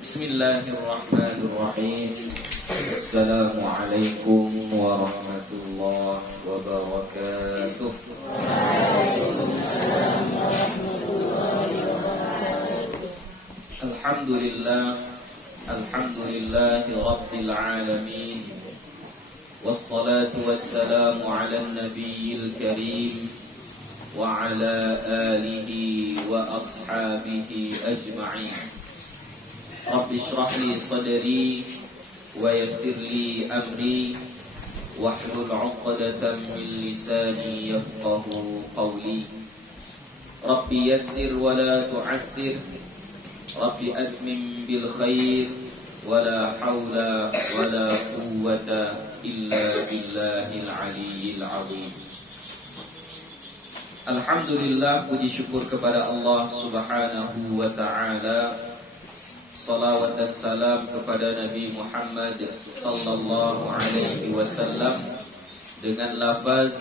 Bismillahirrahmanirrahim. Assalamualaikum warahmatullahi wabarakatuh. Alhamdulillahi rabbil alamin. Wassalatu wassalamu ala nabiyil karim wa ala alihi wa ashabihi ajma'in. Rabbi shrah li sadri wa yassir li amri wahlul 'uqdatam min lisani yafqahu qawli. Rabbi yassir wa la tu'assir, Rabbi atmim bil khair, wa la hawla wa la quwwata illa billahil aliyyil 'azim. Alhamdulillah, puji syukur kepada Allah Subhanahu wa ta'ala. Salawat dan salam kepada Nabi Muhammad sallallahu alaihi wasallam dengan lafaz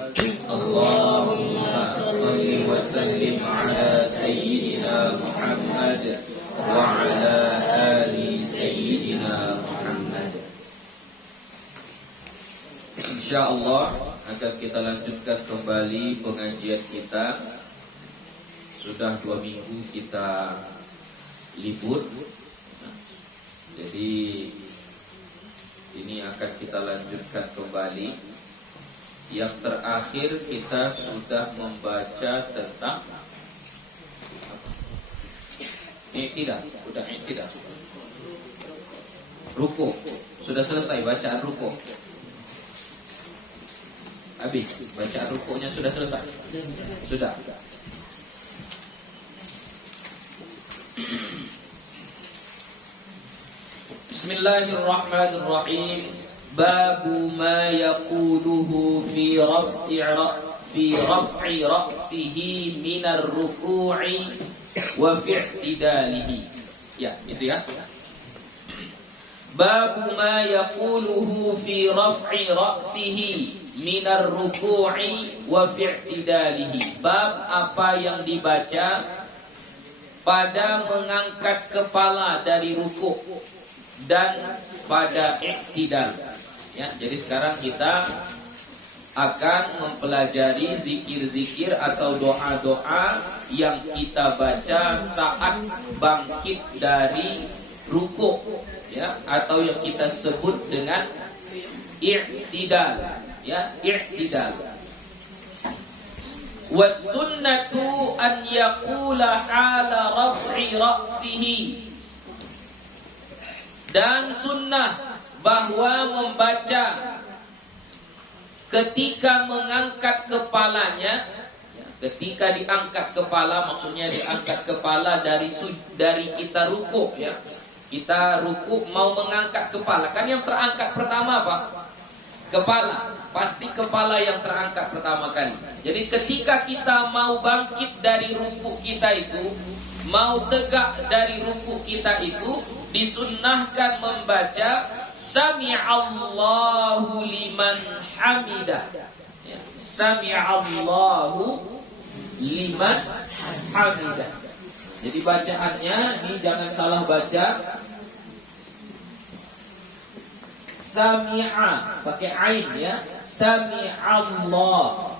Allahumma salli wa sallim ala sayyidina Muhammad wa ala ali sayyidina Muhammad. Insyaallah akan kita lanjutkan kembali pengajian kita. Sudah 2 minggu kita libur. Jadi ini akan kita lanjutkan kembali. Yang terakhir kita sudah membaca tentang tidak, ruku. Sudah selesai bacaan ruku. Habis bacaan rukunya sudah selesai. Sudah. Bismillahirrahmanirrahim. Babu ma yaquluhu fi raf'i ra'sihi minar ruku'i wa fi i'tidalihi. Ya, itu ya. Babu ma yaquluhu fi raf'i ra'sihi minar ruku'i wa fi i'tidalihi. Bab apa yang dibaca pada mengangkat kepala dari ruku' dan pada iktidal. Ya, jadi sekarang kita akan mempelajari zikir-zikir atau doa-doa yang kita baca saat bangkit dari ruku', ya, atau yang kita sebut dengan iktidal, ya, iktidal. Was sunnatu an yaqula hala raf'i ra'sihi. Dan sunnah bahwa membaca ketika mengangkat kepalanya, ketika diangkat kepala, maksudnya diangkat kepala dari kita ruku', ya. Kita ruku' mau mengangkat kepala, kan yang terangkat pertama apa? Kepala. Pasti kepala yang terangkat pertama kali. Jadi ketika kita mau bangkit dari ruku' kita itu, mau tegak dari ruku' kita itu, disunnahkan membaca Sami'allahu liman hamidah, ya. Sami'allahu liman hamidah. Jadi bacaannya ini jangan salah baca. Sami'a pakai ain, ya. Sami'allah.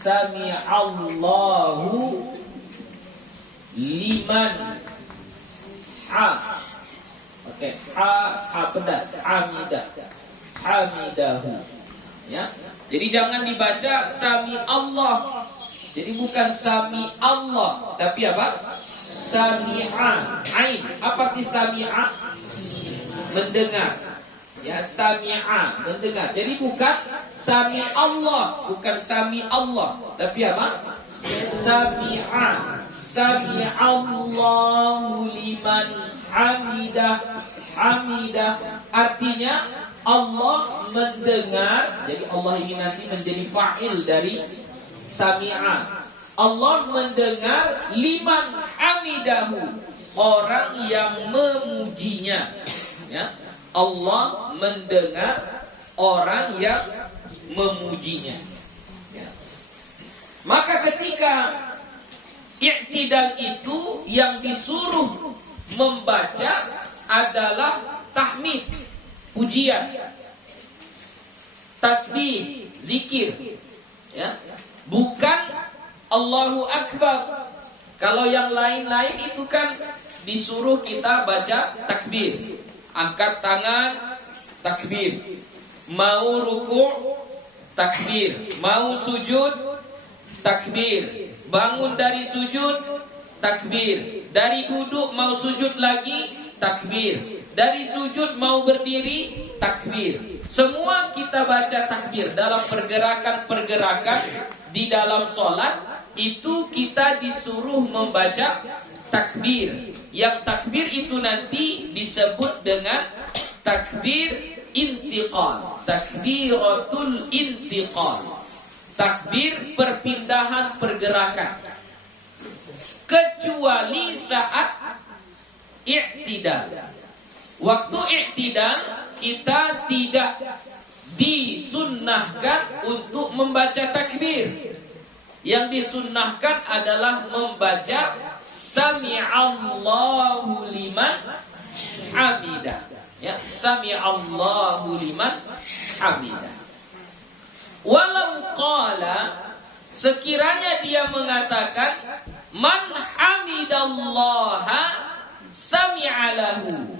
Sami'allahu liman Oke, pedas, hamidahu. Ya. Jadi jangan dibaca sami Allah. Jadi bukan sami Allah, tapi apa? Sami'a, ain. Apa arti sami'a? Mendengar. Ya, sami'a, mendengar. Jadi bukan sami Allah, bukan sami Allah, tapi apa? Sami'a. Sami'allahu liman hamidah. Hamidah artinya Allah mendengar. Jadi Allah ini nanti menjadi fa'il dari sami'a. Allah mendengar liman hamidahu, orang yang memujinya, ya. Allah mendengar orang yang memujinya, ya. Maka ketika i'tidal itu yang disuruh membaca adalah tahmid, pujian, tasbih, zikir, ya, bukan Allahu Akbar. Kalau yang lain-lain itu kan disuruh kita baca takbir, angkat tangan, takbir, mau ruku', takbir, mau sujud, takbir, bangun dari sujud, takbir, dari duduk mau sujud lagi, takbir, dari sujud mau berdiri, takbir. Semua kita baca takbir dalam pergerakan-pergerakan di dalam sholat. Itu kita disuruh membaca takbir. Yang takbir itu nanti disebut dengan takbir intiqal, takbiratul intiqal, takbir perpindahan pergerakan. Kecuali saat i'tidal. Waktu i'tidal kita tidak disunnahkan untuk membaca takbir. Yang disunnahkan adalah membaca Sami'allahu liman hamidah. Ya, Sami'allahu liman hamidah. Walau qala, sekiranya dia mengatakan man hamidallaha sami'alahu.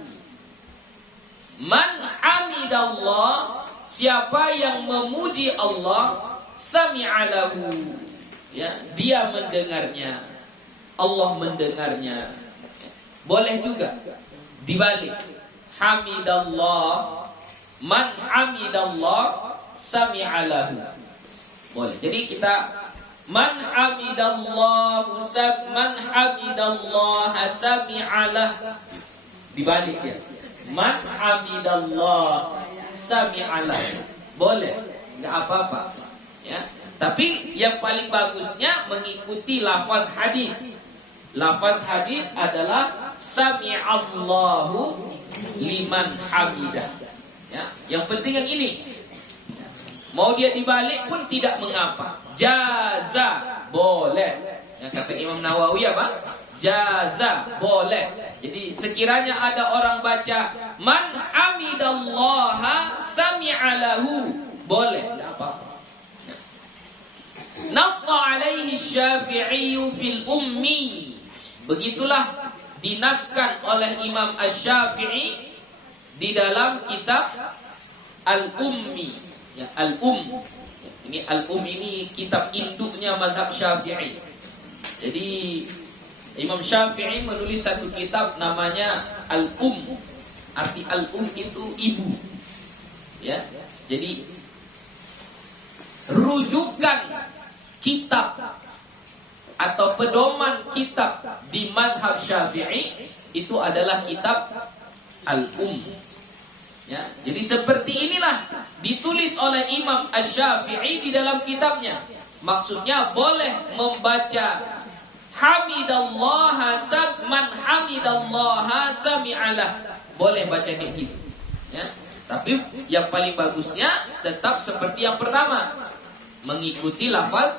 Man hamidallah, siapa yang memuji Allah, sami'alahu, ya, dia mendengarnya, Allah mendengarnya. Boleh juga dibalik, hamidallah, man hamidallah sami'alahu. Boleh. Jadi kita man hamidallahu man hamidallah sami'alah, dibalik ya, man hamidallah sami'alah. Boleh, enggak apa-apa, ya. Tapi yang paling bagusnya mengikuti lafaz hadis. Lafaz hadis adalah sami'allahu liman hamidah. Ya, yang penting yang ini. Mau dia dibalik pun tidak mengapa. Jaza boleh. Yang kata Imam Nawawi apa? Jaza boleh. Jadi sekiranya ada orang baca man hamidallaha sami'alahu, boleh, tidak apa-apa. Nassa alaihi Syafi'i fil ummi. Begitulah dinaskan oleh Imam Asy-Syafi'i di dalam kitab Al-Ummi. Ya, Ini Al-Um ini kitab induknya mazhab Syafi'i. Jadi Imam Syafi'i menulis satu kitab namanya Al-Um. Arti Al-Um itu ibu. Ya. Jadi rujukan kitab atau pedoman kitab di mazhab Syafi'i itu adalah kitab Al-Um. Ya, jadi seperti inilah ditulis oleh Imam Asy-Syafi'i di dalam kitabnya. Maksudnya boleh membaca hamidallaha man hamidallaha sami'alah. Boleh baca kayak gitu. Ya. Tapi yang paling bagusnya tetap seperti yang pertama, mengikuti lafaz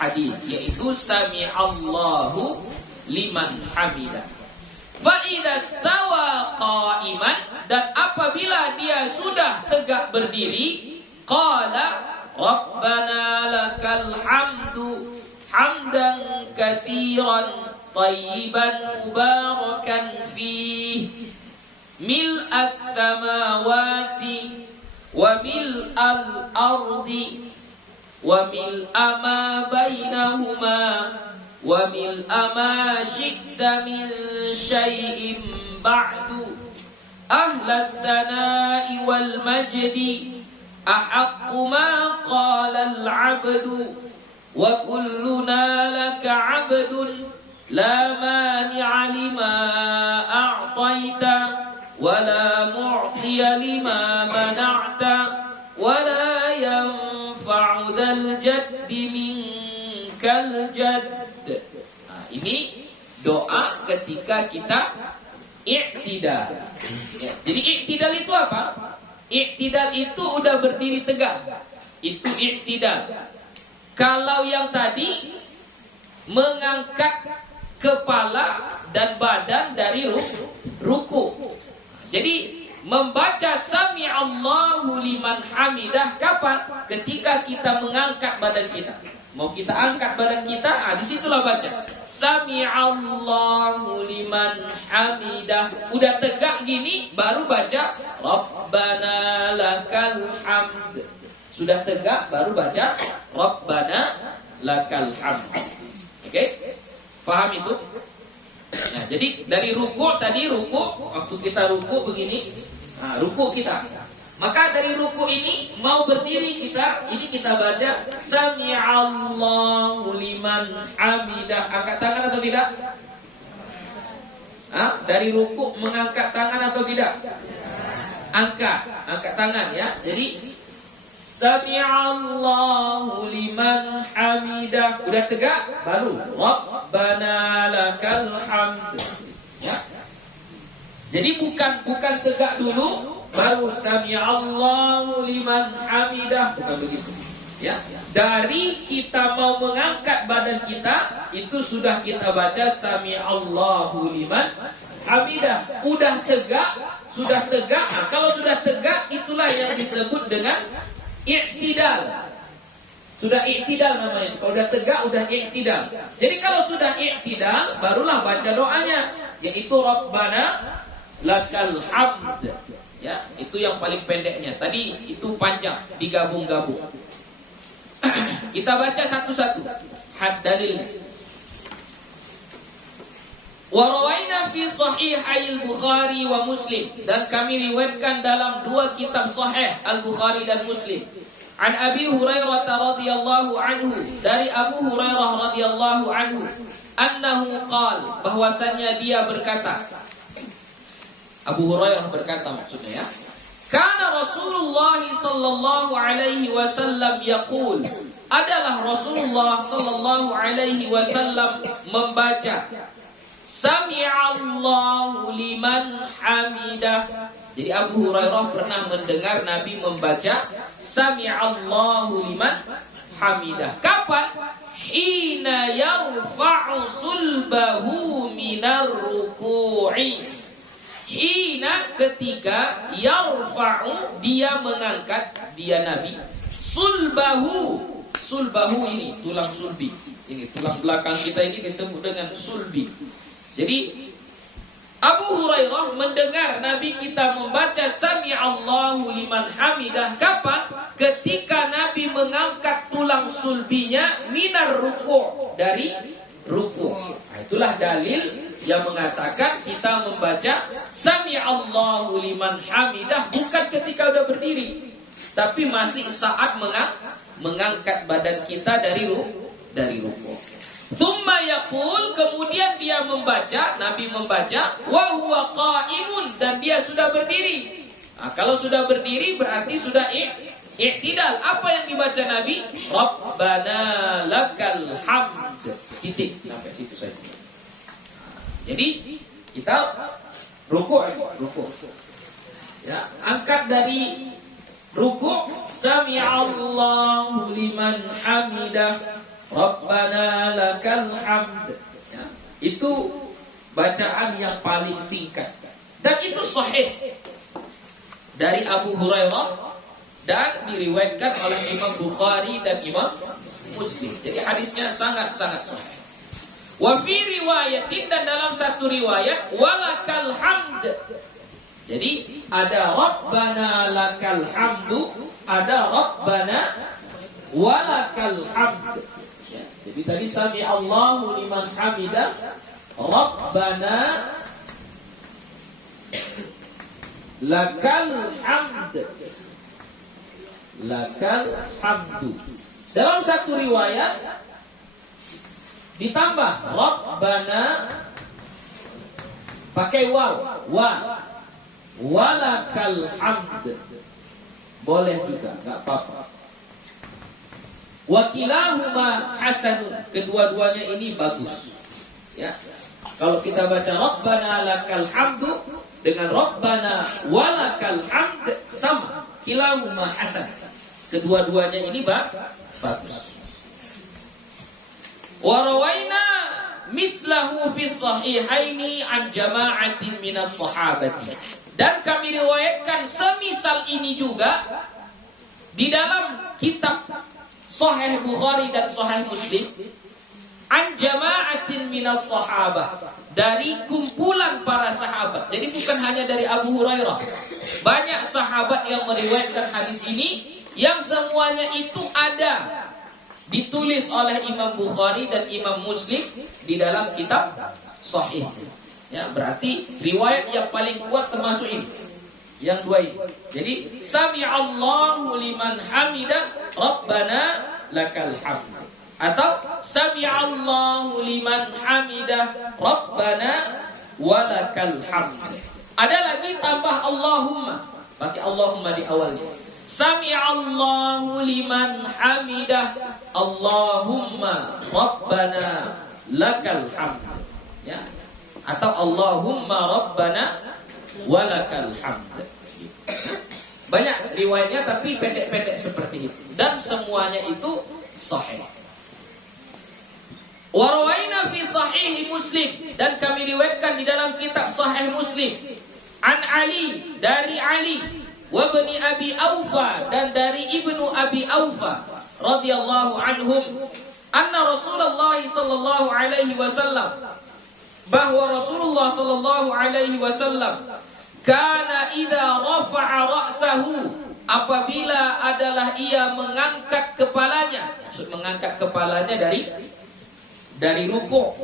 hadis, yaitu sami'allahu liman hamidah. Fa idza stawa qa'iman, dan apabila dia sudah tegak berdiri, qala rabbana lakal hamdu hamdan katsiran tayyiban mubarakan fihi mil'as samawati wa mil'al ardi wa mil'a ma bainahuma wa mil'a ma syi'ta min syai'in ba'du ahla tsana'i wal majdi ahaqqu ma qala al-'abdu wa kulluna laka 'abdun la mani'a lima a'taita wa la mu'tiya lima mana'ta wa la yanfa'u dzal jaddi minkal jadd. Nah, ini doa ketika kita i'tidal. Ya, jadi i'tidal itu apa? I'tidal itu udah berdiri tegak. Itu i'tidal. Kalau yang tadi mengangkat kepala dan badan dari ruku. Jadi membaca sami'allahu liman hamidah kapan? Ketika kita mengangkat badan kita. Mau kita angkat badan kita, disitulah baca sami'allahu liman hamidah. Udah tegak gini baru baca Rabbana lakal hamd. Sudah tegak baru baca Rabbana lakal hamd. Oke? Paham itu? Nah, jadi dari ruku tadi, waktu kita ruku begini, ruku kita. Maka dari ruku ini mau berdiri kita, ini kita baca sami'allahu liman hamidah. Angkat tangan atau tidak? Dari ruku mengangkat tangan atau tidak? Angkat tangan ya. Jadi sami'allahu liman hamidah. Udah tegak baru Rabbana lakal hamd. Ya. Jadi bukan tegak dulu baru sami'allahu liman hamidah, bukan begitu. Ya. Dari kita mau mengangkat badan kita itu sudah kita baca sami'allahu liman hamidah. Sudah tegak. Kalau sudah tegak itulah yang disebut dengan i'tidal. Sudah i'tidal namanya. Kalau sudah tegak udah i'tidal. Jadi kalau sudah i'tidal barulah baca doanya, yaitu Rabbana lakal hamd. Ya, itu yang paling pendeknya. Tadi itu panjang, digabung-gabung. Kita baca satu-satu. Had dalilnya. Wa rawaina fi sahihail Bukhari wa Muslim, dan kami riwayatkan dalam dua kitab sahih Al-Bukhari dan Muslim. An Abi Hurairah radhiyallahu anhu, dari Abu Hurairah radhiyallahu anhu, annahu qala, bahwasannya dia berkata. Abu Hurairah berkata maksudnya ya. Kana Rasulullah sallallahu alaihi wasallam yaqul, adalah Rasulullah sallallahu alaihi wasallam membaca Sami'allahu liman hamidah. Jadi Abu Hurairah pernah mendengar Nabi membaca Sami'allahu liman hamidah. Kapan? Hina yarfa'u sulbahu minar ruku'i. Hina, ketika yarfa'u, dia mengangkat, dia Nabi, sulbahu ini tulang sulbi. Ini tulang belakang kita ini disebut dengan sulbi. Jadi Abu Hurairah mendengar Nabi kita membaca Sami'allahu liman hamidah. Kapan? Ketika Nabi mengangkat tulang sulbinya minar ruku', dari ruku'. Itulah dalil yang mengatakan kita membaca Sami'allahu liman hamidah bukan ketika udah berdiri, tapi masih saat mengangkat badan kita dari ruku'. Tsumma yaqul, kemudian dia membaca, Nabi membaca wa huwa qa'imun, dan dia sudah berdiri. Kalau sudah berdiri berarti sudah i'tidal. Apa yang dibaca Nabi? Rabbana lakal hamd. Titik, sampai situ saja. Jadi kita ruku'. Ya, angkat dari ruku', Sami'allahu liman hamidah, Rabbana lakal hamd. Ya, itu bacaan yang paling singkat dan itu sahih dari Abu Hurairah dan diriwayatkan oleh Imam Bukhari dan Imam Muslim. Jadi hadisnya sangat-sangat sahih. Wa fi riwayatin, dan dalam satu riwayat walakal hamd. Jadi ada Rabbana lakal hamdu, ada Rabbana walakal hamd. Ya, jadi tadi Sami'allahu liman hamidah, Rabbana lakal hamd. Lakal hamdu. Dalam satu riwayat ditambah Rabbana pakai waw, walakal hamd. Boleh juga, enggak apa-apa. Wakilahuma hasanun, kedua-duanya ini bagus. Ya. Kalau kita baca Rabbana lakal hamdu dengan Rabbana walakal hamd sama, kilahuma hasan. Kedua-duanya ini bagus. Warawaina mithlahu fi sahihaini an jama'atin minas sahabati. Dan kami riwayatkan semisal ini juga di dalam kitab Sahih Bukhari dan Sahih Muslim an jama'atin minas sahabah, dari kumpulan para sahabat. Jadi bukan hanya dari Abu Hurairah. Banyak sahabat yang meriwayatkan hadis ini, yang semuanya itu ada ditulis oleh Imam Bukhari dan Imam Muslim di dalam kitab Sahih. Ya, berarti riwayat yang paling kuat termasuk ini. Yang dua ini. Jadi sami'allahu liman hamidah Rabbana lakal hamd. Atau sami'allahu liman hamidah Rabbana walakal hamd. Ada lagi tambah Allahumma. Pakai Allahumma di awalnya. Sami'allahu liman hamidah Allahumma Rabbana lakal hamd. Ya. Atau Allahumma Rabbana walakal hamd. Banyak riwayatnya tapi pendek-pendek seperti itu. Dan semuanya itu sahih. Warawaina fi sahih Muslim, dan kami riwayatkan di dalam kitab Sahih Muslim an Ali, dari Ali wa bani Abi Aufa, dan dari ibnu Abi Aufa radhiyallahu anhum, anna Rasulullah sallallahu alaihi wasallam, bahwa Rasulullah sallallahu alaihi wasallam kana idza rafa'a ra'sahu, apabila adalah ia mengangkat kepalanya. Maksud mengangkat kepalanya dari rukuk.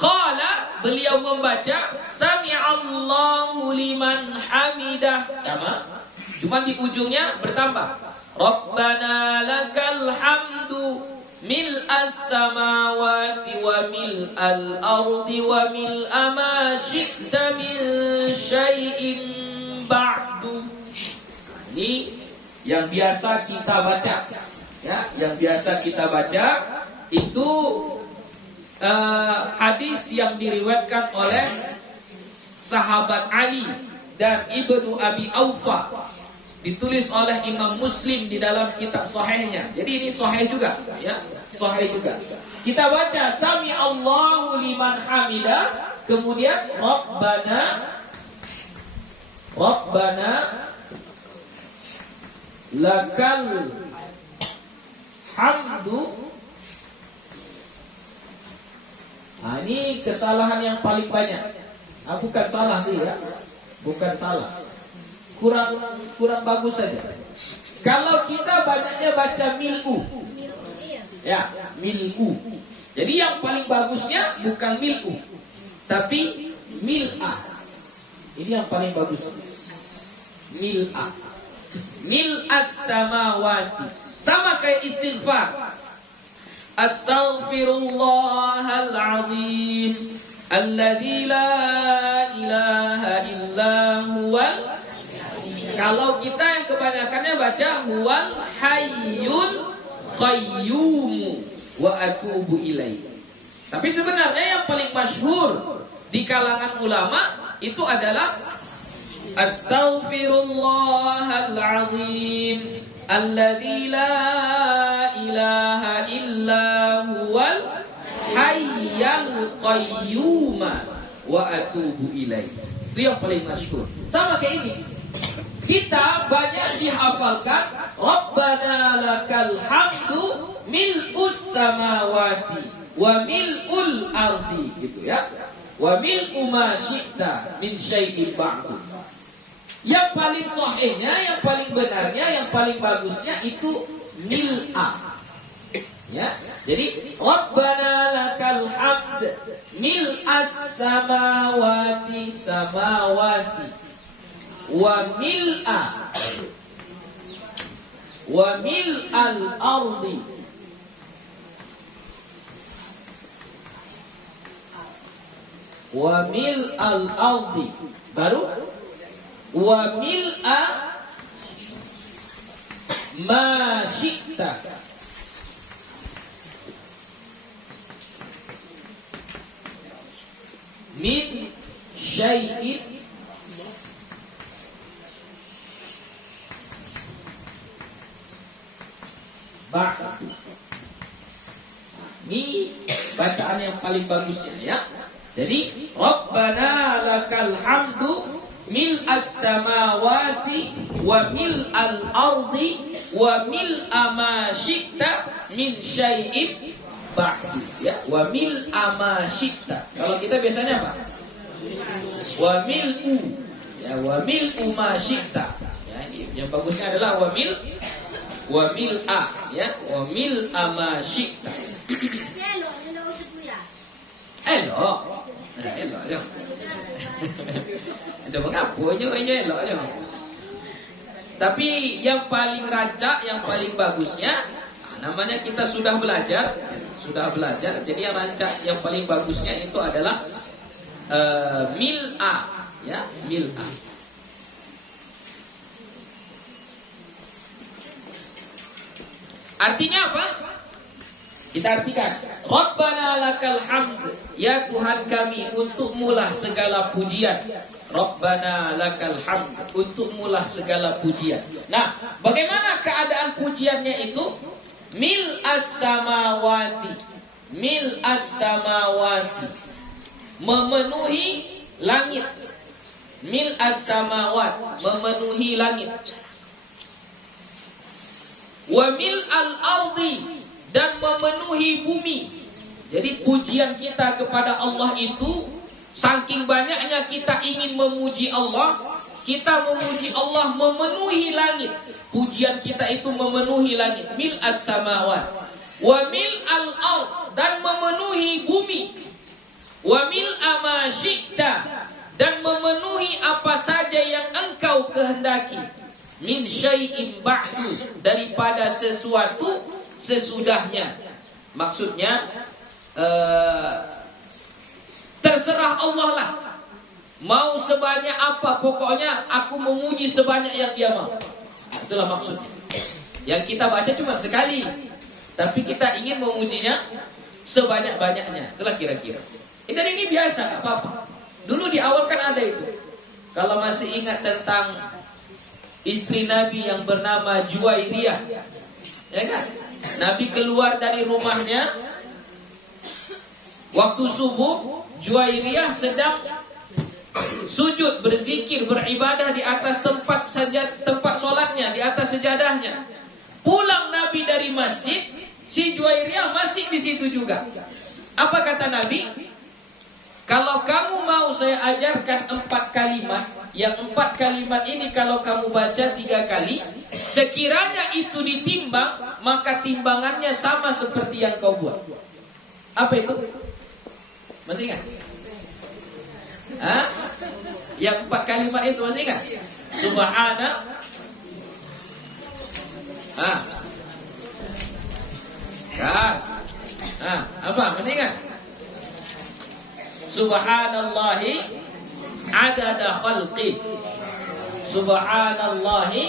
Qala, beliau membaca sami'allahu liman hamidah, sama, cuma di ujungnya bertambah Rabbana lakal hamdu mil'as samawati wa mil'al ardi wa mil'a ma syi'ta min syai'in ba'du. Ini yang biasa kita baca, ya, yang biasa kita baca itu hadis yang diriwayatkan oleh sahabat Ali dan ibnu Abi Aufa, ditulis oleh Imam Muslim di dalam kitab Sahihnya. Jadi ini sahih juga, ya, sahih juga. Kita baca sami Allahu liman hamidah, kemudian Rabbana lakal hamdu. Nah, ini kesalahan yang paling banyak. Nah, bukan salah sih, ya, bukan salah. Kurang bagus saja. Kalau kita banyaknya baca mil'u, ya, mil'u. Jadi yang paling bagusnya bukan mil'u, tapi mil'a. Ini yang paling bagus. Mil'a, mil'as samawati. Sama kayak istighfar. Astaghfirullahal azim alladzi la ilaha illa huwal. Kalau kita yang kebanyakannya baca huwal hayyul qayyum wa atubu ilaih. Tapi sebenarnya yang paling masyhur di kalangan ulama itu adalah astaghfirullahal azim alladzi la ilaha illa huwal hayyul qayyum wa atubu ilaih. Itu yang paling masyhur. Sama kayak ini. Kita banyak dihafalkan Rabbana lakal hamdu mil'us samawati wa mil'ul ardi, gitu ya. Wa mil'u ma syi'ta min syai'in ba'du. Yang paling sahihnya, yang paling benarnya, yang paling bagusnya itu mil'a. Ya. Jadi Rabbana lakal hamd mil'as samawati wa mil'al ardi wa mil'al ardi, baru wa mil'a ma syi'ta min syai'in ba'du. Ini bacaan yang paling bagusnya ya. Jadi Rabbana lakal hamdu mil'as samawati wa mil'al ardi wa mil'a ma syi'ta min syai'in ba'du ya, wa mil'a ma syi'ta. Kalau kita biasanya apa? Wa mil'u ya, wa mil'u ma syi'ta ya, yang bagusnya adalah wa mil'a ya, wa mil'a ma syi'ta. Elok ya. Ada mengapa elok aja. Tapi yang paling rancak, yang paling bagusnya, namanya kita sudah belajar. Jadi yang rancak, yang paling bagusnya itu adalah mil'a, ya, mil'a. Artinya apa? Kita artikan, Rabbana lakal hamd, ya Tuhan kami, untukmulah segala pujian. Rabbana lakal hamd, untukmulah segala pujian. Nah, bagaimana keadaan pujiannya itu? Mil'as samawati, mil'as samawati, memenuhi langit. Mil'as samawat, memenuhi langit. Wa mil'al ardi, dan memenuhi bumi. Jadi pujian kita kepada Allah itu, saking banyaknya kita ingin memuji Allah, kita memuji Allah memenuhi langit. Pujian kita itu memenuhi langit. Mil'as samawat wa mil'al ard, dan memenuhi bumi. Wa mil'a ma syi'ta, dan memenuhi apa saja yang engkau kehendaki. Min syai'in ba'du, daripada sesuatu sesudahnya. Maksudnya terserah Allah lah. Mau sebanyak apa, pokoknya aku memuji sebanyak yang dia mau. Itulah maksudnya. Yang kita baca cuma sekali, tapi kita ingin memujinya sebanyak-banyaknya. Itulah kira-kira. Dan ini biasa, gak apa-apa. Dulu di awal kan ada itu. Kalau masih ingat tentang istri Nabi yang bernama Juwairiyah, ya kan? Nabi keluar dari rumahnya waktu subuh, Juwairiyah sedang sujud, berzikir, beribadah di atas tempat solatnya, di atas sejadahnya. Pulang Nabi dari masjid, si Juwairiyah masih di situ juga. Apa kata Nabi? Kalau kamu mau saya ajarkan 4 kalimat, yang 4 kalimat ini kalau kamu baca 3 kali, sekiranya itu ditimbang, maka timbangannya sama seperti yang kau buat. Apa itu? Masih ingat? Hah? Yang 4 kalimat itu masih ingat? Subhana. Apa? Masih ingat? Subhanallahi adada khalqi. Subhanallahi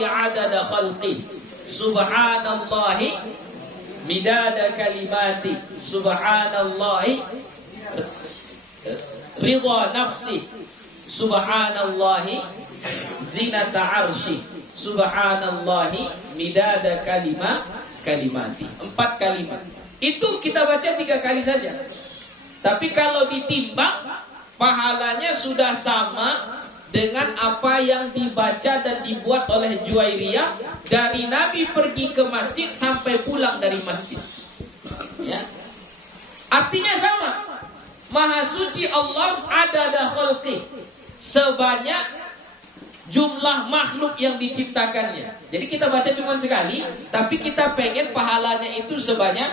adada khalqi. Subhanallahi midada kalimati. Subhanallahi ridha nafsi. Subhanallahi zinata arshi. Subhanallahi midada kalimati. 4 kalimat. Itu kita baca 3 kali saja. Tapi kalau ditimbang, pahalanya sudah sama dengan apa yang dibaca dan dibuat oleh Juwairiyah dari Nabi pergi ke masjid sampai pulang dari masjid. Ya. Artinya sama. Maha suci Allah adada khalqi, sebanyak jumlah makhluk yang diciptakannya. Jadi kita baca cuma sekali, tapi kita pengen pahalanya itu sebanyak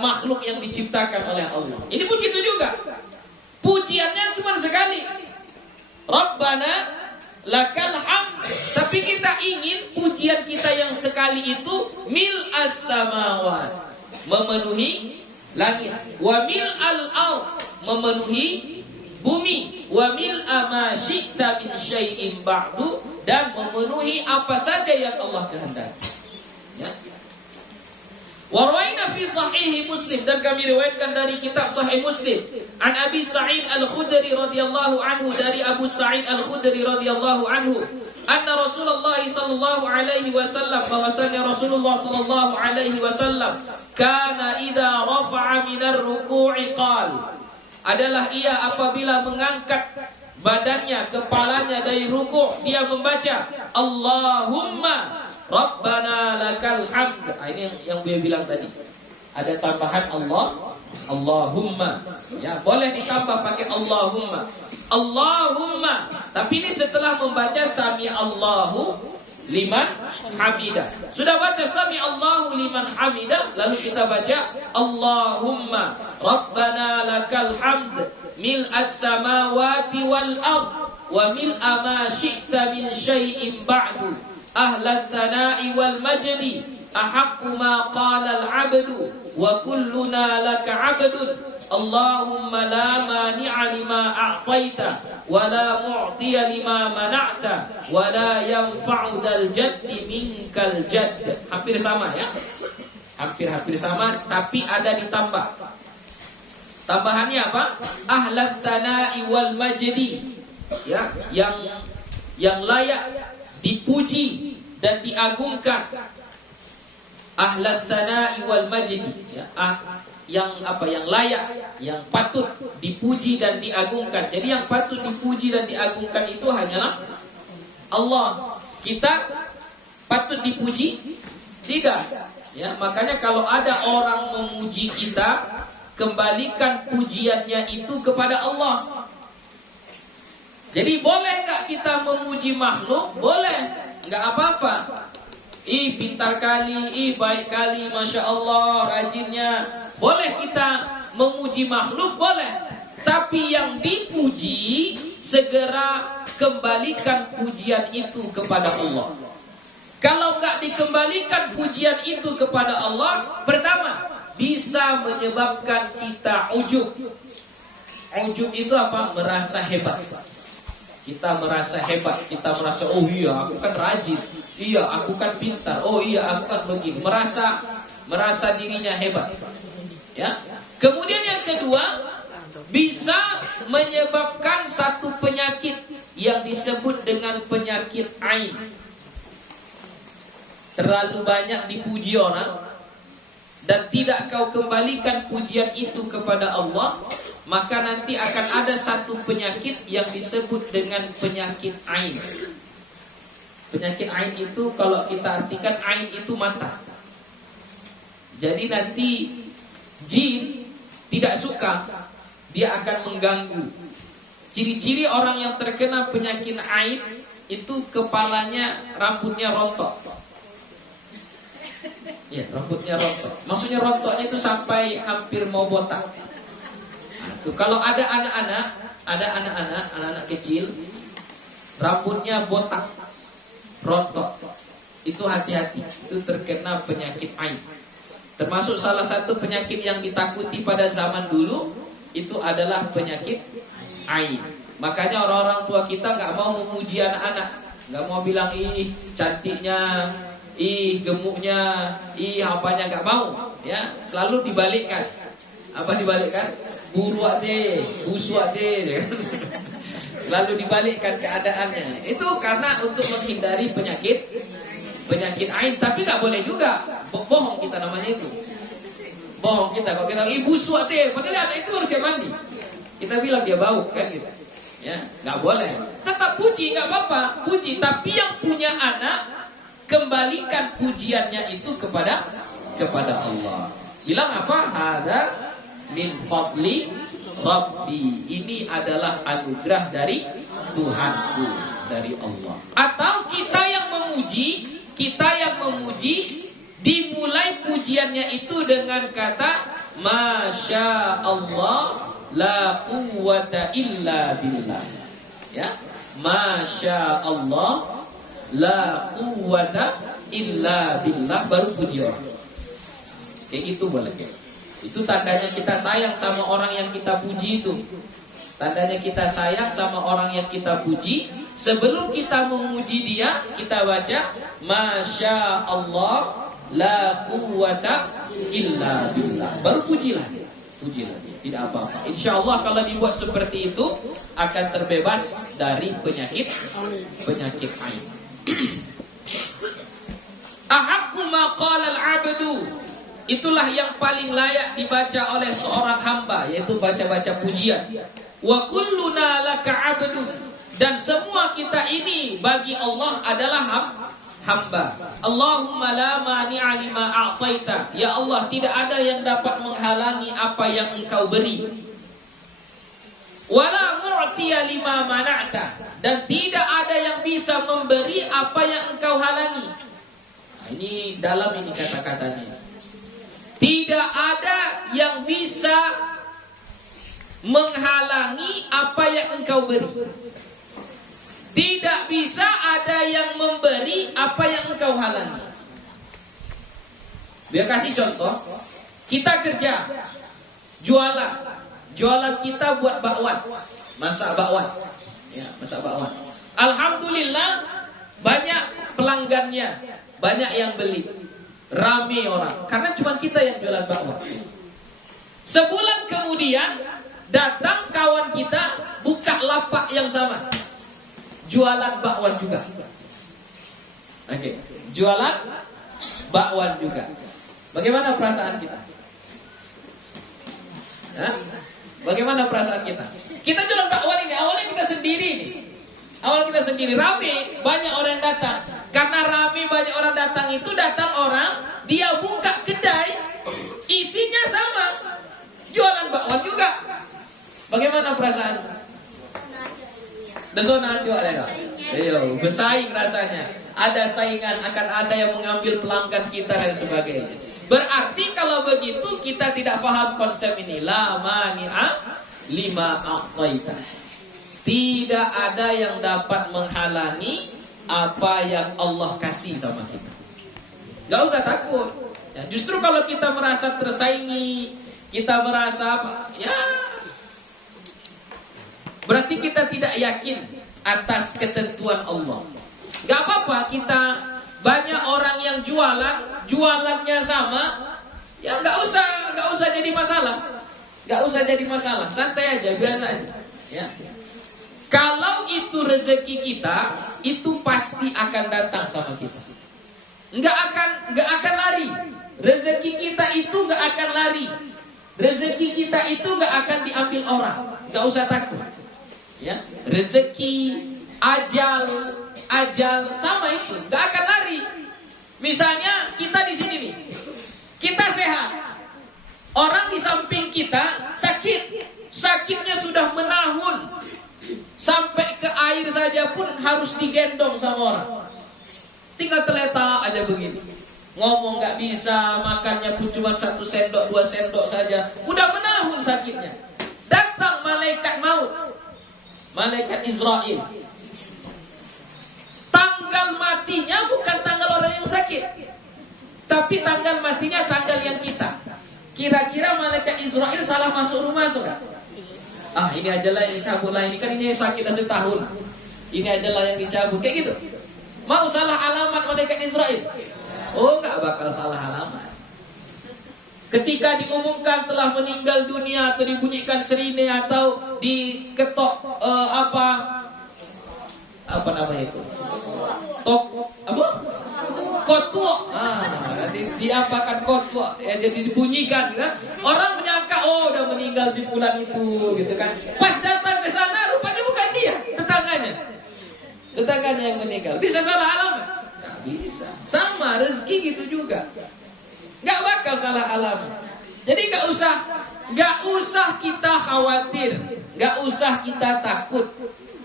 makhluk yang diciptakan oleh Allah. Ini pun gitu juga. Pujiannya cuma sekali. Rabbana lakal hamd. Tapi kita ingin pujian kita yang sekali itu mil'as samawat, memenuhi langit. Wa mil'al ard, memenuhi bumi. Wa mil'a ma syi'ta min syai'in ba'du, dan memenuhi apa saja yang Allah kehendaki. Ya. Wa rawaina fi sahih Muslim, dan kami riwayatkan dari kitab Sahih Muslim, an Abi Sa'id Al-Khudri radhiyallahu anhu, dari Abu Sa'id Al-Khudri radhiyallahu anhu, anna Rasulullah sallallahu alaihi wasallam, bahwasanya Rasulullah sallallahu alaihi wasallam kana idza rafa'a minar ruku'i qala, adalah ia apabila mengangkat badannya, kepalanya dari ruku', dia membaca Allahumma Rabbana lakal hamd. Ini yang dia bilang tadi. Ada tambahan Allahumma. Ya, boleh ditambah pakai Allahumma. Allahumma. Tapi ini setelah membaca Sami Allahu liman hamidah. Sudah baca Sami Allahu liman hamidah, lalu kita baca Allahumma Rabbana lakal hamd mil'as samawati wal ard wa mil'a ma syi'ta min syai'in ba'du ahla tsana'i wal majdi ahaqqu ma qala al 'abdu wa kulluna laka 'abdun Allahumma la mani'a lima a'taita wa la mu'tiya lima mana'ta wa la yanfa'u dal jaddi minkal jadd. Hampir sama ya. Hampir sama, tapi ada ditambah. Tambahannya apa? Ahlat tsana'i wal majdi. Ya, yang layak dipuji dan diagungkan. Ahlat tsana'i wal majdi, ya, yang layak, yang patut dipuji dan diagungkan. Jadi yang patut dipuji dan diagungkan itu hanyalah Allah. Kita patut dipuji? Tidak. Ya, makanya kalau ada orang memuji kita, kembalikan pujiannya itu kepada Allah. Jadi boleh nggak kita memuji makhluk? Boleh, nggak apa-apa. Ih pintar kali, ih baik kali, masya Allah, rajinnya. Boleh kita memuji makhluk, boleh. Tapi yang dipuji, segera kembalikan pujian itu kepada Allah. Kalau nggak dikembalikan pujian itu kepada Allah, pertama, bisa menyebabkan kita ujub. Ujub itu apa? Merasa hebat. Kita merasa hebat, kita merasa, oh iya aku kan rajin, iya aku kan pintar, oh iya aku kan begini. Merasa dirinya hebat. Ya. Kemudian yang kedua, bisa menyebabkan satu penyakit yang disebut dengan penyakit ain. Terlalu banyak dipuji orang dan tidak kau kembalikan pujian itu kepada Allah, maka nanti akan ada satu penyakit yang disebut dengan penyakit ain. Penyakit ain itu kalau kita artikan, ain itu mata. Jadi nanti jin tidak suka, dia akan mengganggu. Ciri-ciri orang yang terkena penyakit ain itu kepalanya, rambutnya rontok. Ya, rambutnya rontok. Maksudnya rontoknya itu sampai hampir mau botak. Nah, kalau ada anak-anak kecil, rambutnya botak, rontok, itu hati-hati, itu terkena penyakit ain. Termasuk salah satu penyakit yang ditakuti pada zaman dulu itu adalah penyakit ain. Makanya orang-orang tua kita nggak mau memuji anak-anak, nggak mau bilang ih cantiknya, ih gemuknya, ih apanya, nggak mau. Ya, selalu dibalikkan. Apa dibalikkan? Buruak deh, busuak deh. Selalu dibalikkan keadaannya. Itu karena untuk menghindari penyakit ain. Tapi nggak boleh juga. Bohong kita namanya itu. Bohong kita. Kalau kita ibu suat deh, padahal anak itu harus siap mandi. Kita bilang dia bau kan gitu. Ya, nggak boleh. Tetap puji, nggak apa-apa. Puji, tapi yang punya anak kembalikan pujiannya itu kepada Allah. Bilang apa? Ada min fadli Rabbi. Ini adalah anugerah dari Tuhanku, dari Allah. Atau kita yang memuji, dimulai pujiannya itu dengan kata Masya Allah la quwwata illa billah. Ya, Masya Allah la quwwata illa billah, baru puji orang. Kayak gitu boleh. Itu tandanya kita sayang sama orang yang kita puji itu. Tandanya kita sayang sama orang yang kita puji. Sebelum kita memuji dia, kita baca Masya Allah la quwwata illa billah, baru pujilah. pujilah dia, tidak apa-apa. Insya Allah kalau dibuat seperti itu akan terbebas dari penyakit ain. Ahaqqu ma qala al-'abdu, itulah yang paling layak dibaca oleh seorang hamba, yaitu baca-baca pujian. Wa kulluna laka 'abdu, dan semua kita ini bagi Allah adalah hamba. Allahumma la mani'a lima a'taita, ya Allah, tidak ada yang dapat menghalangi apa yang Engkau beri. Wala mu'tiya lima mana'ta, dan tidak ada yang bisa memberi apa yang Engkau halangi. Nah, ini dalam ini kata-katanya. Tidak ada yang bisa menghalangi apa yang Engkau beri. Tidak bisa ada yang memberi apa yang Engkau halangi. Biar kasih contoh. Kita kerja, jualan kita buat bakwan, masak bakwan, ya, masak bakwan. Alhamdulillah banyak pelanggannya, banyak yang beli, rame orang, karena cuma kita yang jualan bakwan. Sebulan kemudian datang kawan kita buka lapak yang sama, jualan bakwan juga. Oke, jualan bakwan juga. Bagaimana perasaan kita? Hah? Bagaimana perasaan kita? Kita jualan bakwan ini, awalnya kita sendiri nih. Awal kita sendiri, rame, banyak orang yang datang. Karena rame banyak orang datang itu, datang orang, dia buka kedai, isinya sama, jualan bakwan juga. Bagaimana perasaan? Desona juga ada. Ayo, bersaing rasanya. Ada saingan, akan ada yang mengambil pelanggan kita dan sebagainya. Berarti kalau begitu kita tidak paham konsep ini. La mani'a lima a'taita. Tidak ada yang dapat menghalangi apa yang Allah kasih sama kita. Gak usah takut. Ya, justru kalau kita merasa tersaingi, kita merasa apa? Ya, berarti kita tidak yakin atas ketentuan Allah. Gak apa-apa kita banyak orang yang jualannya sama, ya nggak usah jadi masalah, nggak usah jadi masalah, santai aja, biasa aja. Ya. Kalau itu rezeki kita, itu pasti akan datang sama kita, nggak akan lari. Rezeki kita itu nggak akan lari, rezeki kita itu nggak akan diambil orang, nggak usah takut. Ya, rezeki, ajal sama itu, nggak akan lari. Misalnya kita di sini nih, kita sehat, orang di samping kita sakitnya sudah menahun, sampai ke air saja pun harus digendong sama orang. Tinggal terletak aja begini, ngomong nggak bisa, makannya pun cuma 1 sendok 2 sendok saja, udah menahun sakitnya. Datang malaikat maut, malaikat Israel. Tanggal matinya bukan tanggal orang yang sakit, tapi tanggal matinya tanggal yang kita. Kira-kira malaikat Israel salah masuk rumah tuh kan? Ah, ini aja lah yang dicabut lah, ini kan ini sakit dah setahun, ini aja lah yang dicabut, kayak gitu. Mau salah alamat malaikat Israel? Oh, nggak bakal salah alamat. Ketika diumumkan telah meninggal dunia, atau dibunyikan sirine, atau diketok apa namanya itu? Kotua. Diapakan kotua? Ya, jadi dibunyikan kan? Orang menyangka udah meninggal si fulan itu, gitu kan? Pas datang ke sana, rupanya bukan dia, tetangganya yang meninggal. Bisa salah alamat? Nggak bisa. Sama rezeki gitu juga. Nggak bakal salah alamat. Jadi nggak usah kita khawatir, nggak usah kita takut.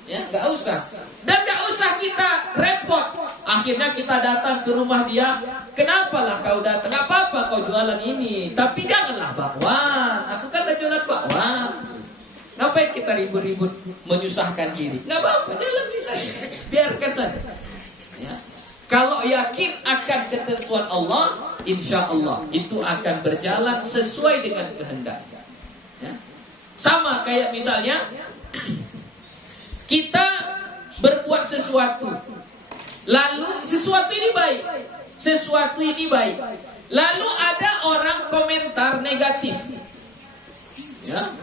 Ya, nggak usah. Dan nggak usah kita repot. Akhirnya kita datang ke rumah dia. Kenapalah kau datang? Nggak apa-apa kau jualan ini, tapi janganlah bakwan. Aku kan udah jualan bakwan. Ngapain kita ribut-ribut menyusahkan diri? Nggak apa-apa, jalani saja, biarkan saja. Ya. Kalau yakin akan ketentuan Allah, insya Allah itu akan berjalan sesuai dengan kehendaknya. Ya. Sama kayak misalnya kita berbuat sesuatu, lalu sesuatu ini baik, lalu ada orang komentar negatif, Ya.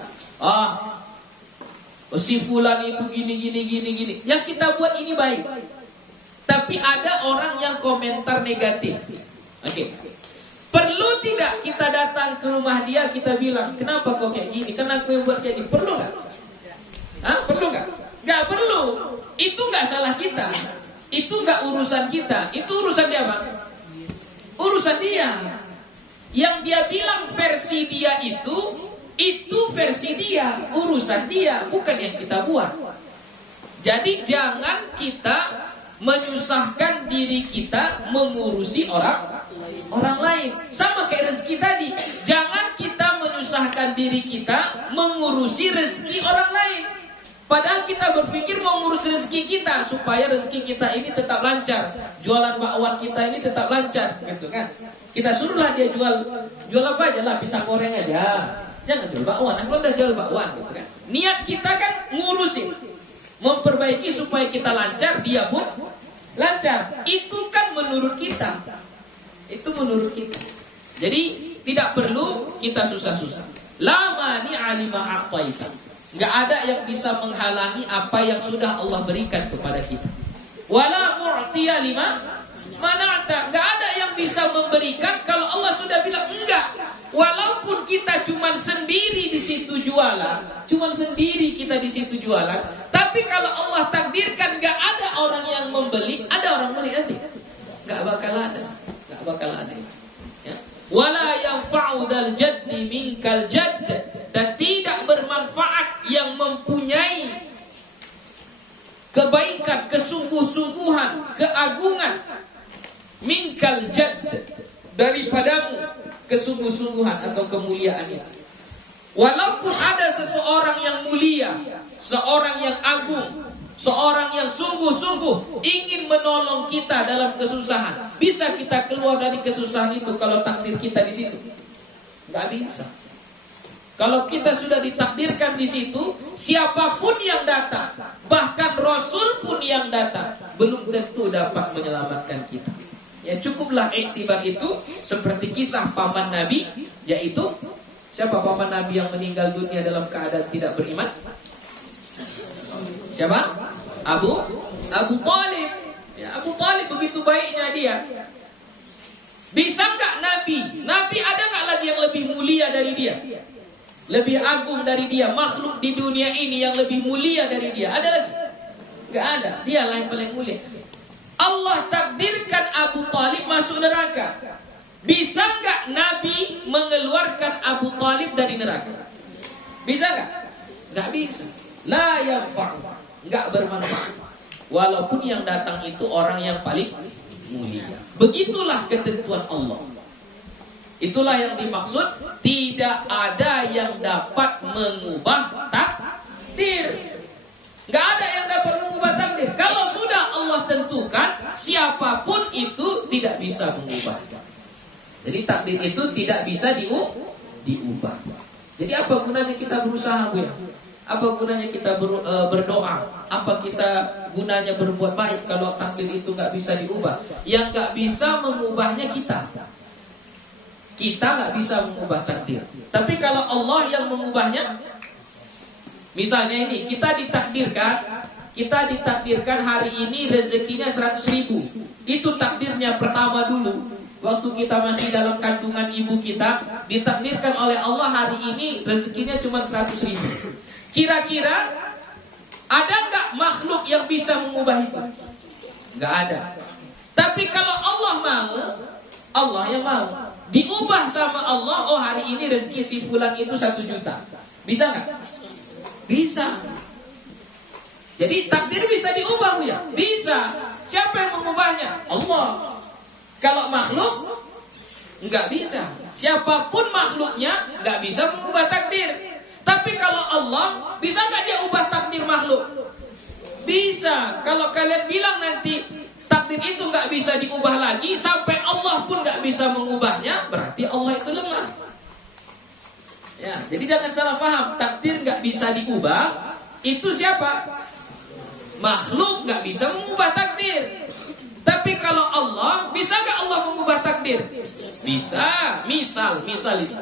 Si fulan itu gini. Yang kita buat ini baik. Tapi ada orang yang komentar negatif. Oke. Perlu tidak kita datang ke rumah dia, kita bilang, kenapa kau kayak gini? Kenapa yang buat kayak gini? Perlu nggak? Perlu nggak? Nggak perlu. Itu nggak salah kita. Itu nggak urusan kita. Itu urusan siapa? Urusan dia. Yang dia bilang versi dia itu versi dia, urusan dia, bukan yang kita buat. Jadi jangan kita menyusahkan diri kita mengurusi orang lain. Sama kayak rezeki tadi. Jangan kita menyusahkan diri kita mengurusi rezeki orang lain. Padahal kita berpikir mau ngurus rezeki kita supaya rezeki kita ini tetap lancar, jualan bakwan kita ini tetap lancar, gitu kan? Kita suruhlah dia jual apa aja lah, pisang goreng aja. Jangan jual bakwan, aku udah jual bakwan, gitu kan? Niat kita kan ngurusin, memperbaiki supaya kita lancar, dia pun lancar. Itu kan menurut kita. Itu menurut kita. Jadi tidak perlu kita susah-susah. La mani'a lima a'taita. Nggak ada yang bisa menghalangi apa yang sudah Allah berikan kepada kita. Wala mu'tiya lima mana'ta. Nggak ada yang bisa memberikan kalau Allah sudah bilang enggak. Walaupun kita cuman sendiri di situ jualan, cuman sendiri kita di situ jualan, tapi kalau Allah takdirkan nggak ada orang yang membeli, ada orang beli nanti. Nggak bakal ada. Nggak bakal ada. Ya. Wala yanfa'u dal jaddi minkal jadd. Dan tidak bermanfaat yang mempunyai kebaikan, kesungguh-sungguhan, keagungan minkal jadd, daripadamu kesungguh-sungguhan atau kemuliaan itu. Walaupun ada seseorang yang mulia, seorang yang agung, seorang yang sungguh-sungguh ingin menolong kita dalam kesusahan, bisa kita keluar dari kesusahan itu kalau takdir kita di situ? Nggak bisa. Kalau kita sudah ditakdirkan di situ, siapapun yang datang, bahkan Rasul pun yang datang, belum tentu dapat menyelamatkan kita. Ya cukuplah iktibar itu seperti kisah paman Nabi, yaitu siapa paman Nabi yang meninggal dunia dalam keadaan tidak beriman? Siapa? Abu Talib. Ya, Abu Talib begitu baiknya dia. Bisa nggak Nabi ada nggak lagi yang lebih mulia dari dia? Lebih agung dari dia, makhluk di dunia ini yang lebih mulia dari dia. Ada lagi? Enggak ada. Dialah yang paling mulia. Allah takdirkan Abu Talib masuk neraka. Bisa enggak Nabi mengeluarkan Abu Talib dari neraka? Bisa enggak? Enggak bisa. La yanfa'u. Enggak bermanfaat. Walaupun yang datang itu orang yang paling mulia. Begitulah ketentuan Allah. Itulah yang dimaksud, tidak ada yang dapat mengubah takdir. Nggak ada yang dapat mengubah takdir. Kalau sudah Allah tentukan, siapapun itu tidak bisa mengubah. Jadi takdir itu tidak bisa diubah. Jadi apa gunanya kita berusaha, Bu ya? Apa gunanya kita berdoa? Apa gunanya berbuat baik kalau takdir itu nggak bisa diubah? Yang nggak bisa mengubahnya kita. Kita nggak bisa mengubah takdir. Tapi kalau Allah yang mengubahnya, misalnya ini kita ditakdirkan hari ini rezekinya 100.000. Itu takdirnya pertama dulu. Waktu kita masih dalam kandungan ibu kita, ditakdirkan oleh Allah hari ini rezekinya cuma 100.000. Kira-kira ada nggak makhluk yang bisa mengubah itu? Nggak ada. Tapi kalau Allah mau, Allah yang mau. Diubah sama Allah, oh hari ini rezeki si fulan itu 1 juta. Bisa nggak? Bisa. Jadi takdir bisa diubah, Bu ya? Bisa. Siapa yang mengubahnya? Allah. Kalau makhluk nggak bisa. Siapapun makhluknya nggak bisa mengubah takdir. Tapi kalau Allah, bisa nggak dia ubah takdir makhluk? Bisa. Kalau kalian bilang nanti takdir itu nggak bisa diubah lagi, sampai Allah pun nggak bisa mengubahnya, berarti Allah itu lemah. Ya, jadi jangan salah paham. Takdir nggak bisa diubah, itu siapa? Makhluk nggak bisa mengubah takdir. Tapi kalau Allah, bisa nggak Allah mengubah takdir? Bisa. Misal ini.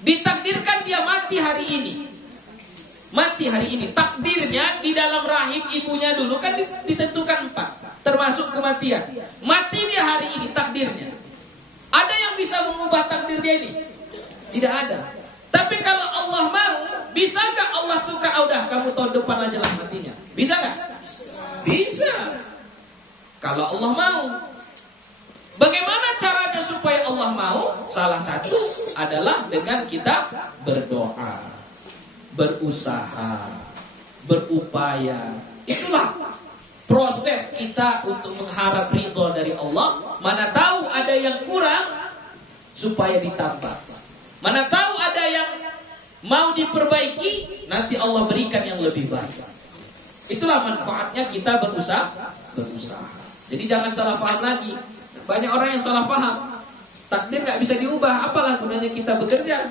Ditakdirkan dia mati hari ini. Mati hari ini. Takdirnya di dalam rahim ibunya dulu kan ditentukan 4, termasuk kematian. Mati dia hari ini takdirnya. Ada yang bisa mengubah takdir dia ini? Tidak ada. Tapi kalau Allah mau, bisa nggak Allah tukar? Udah, kamu tahun depan aja lah matinya. Bisa nggak? Bisa. Kalau Allah mau. Bagaimana caranya supaya Allah mau? Salah satu adalah dengan kita berdoa, berusaha, berupaya. Itulah proses kita untuk mengharap ridho dari Allah. Mana tahu ada yang kurang, supaya ditambah. Mana tahu ada yang mau diperbaiki, nanti Allah berikan yang lebih baik. Itulah manfaatnya kita berusaha. Jadi jangan salah paham lagi. Banyak orang yang salah paham. Takdir gak bisa diubah. Apalah gunanya kita bekerja?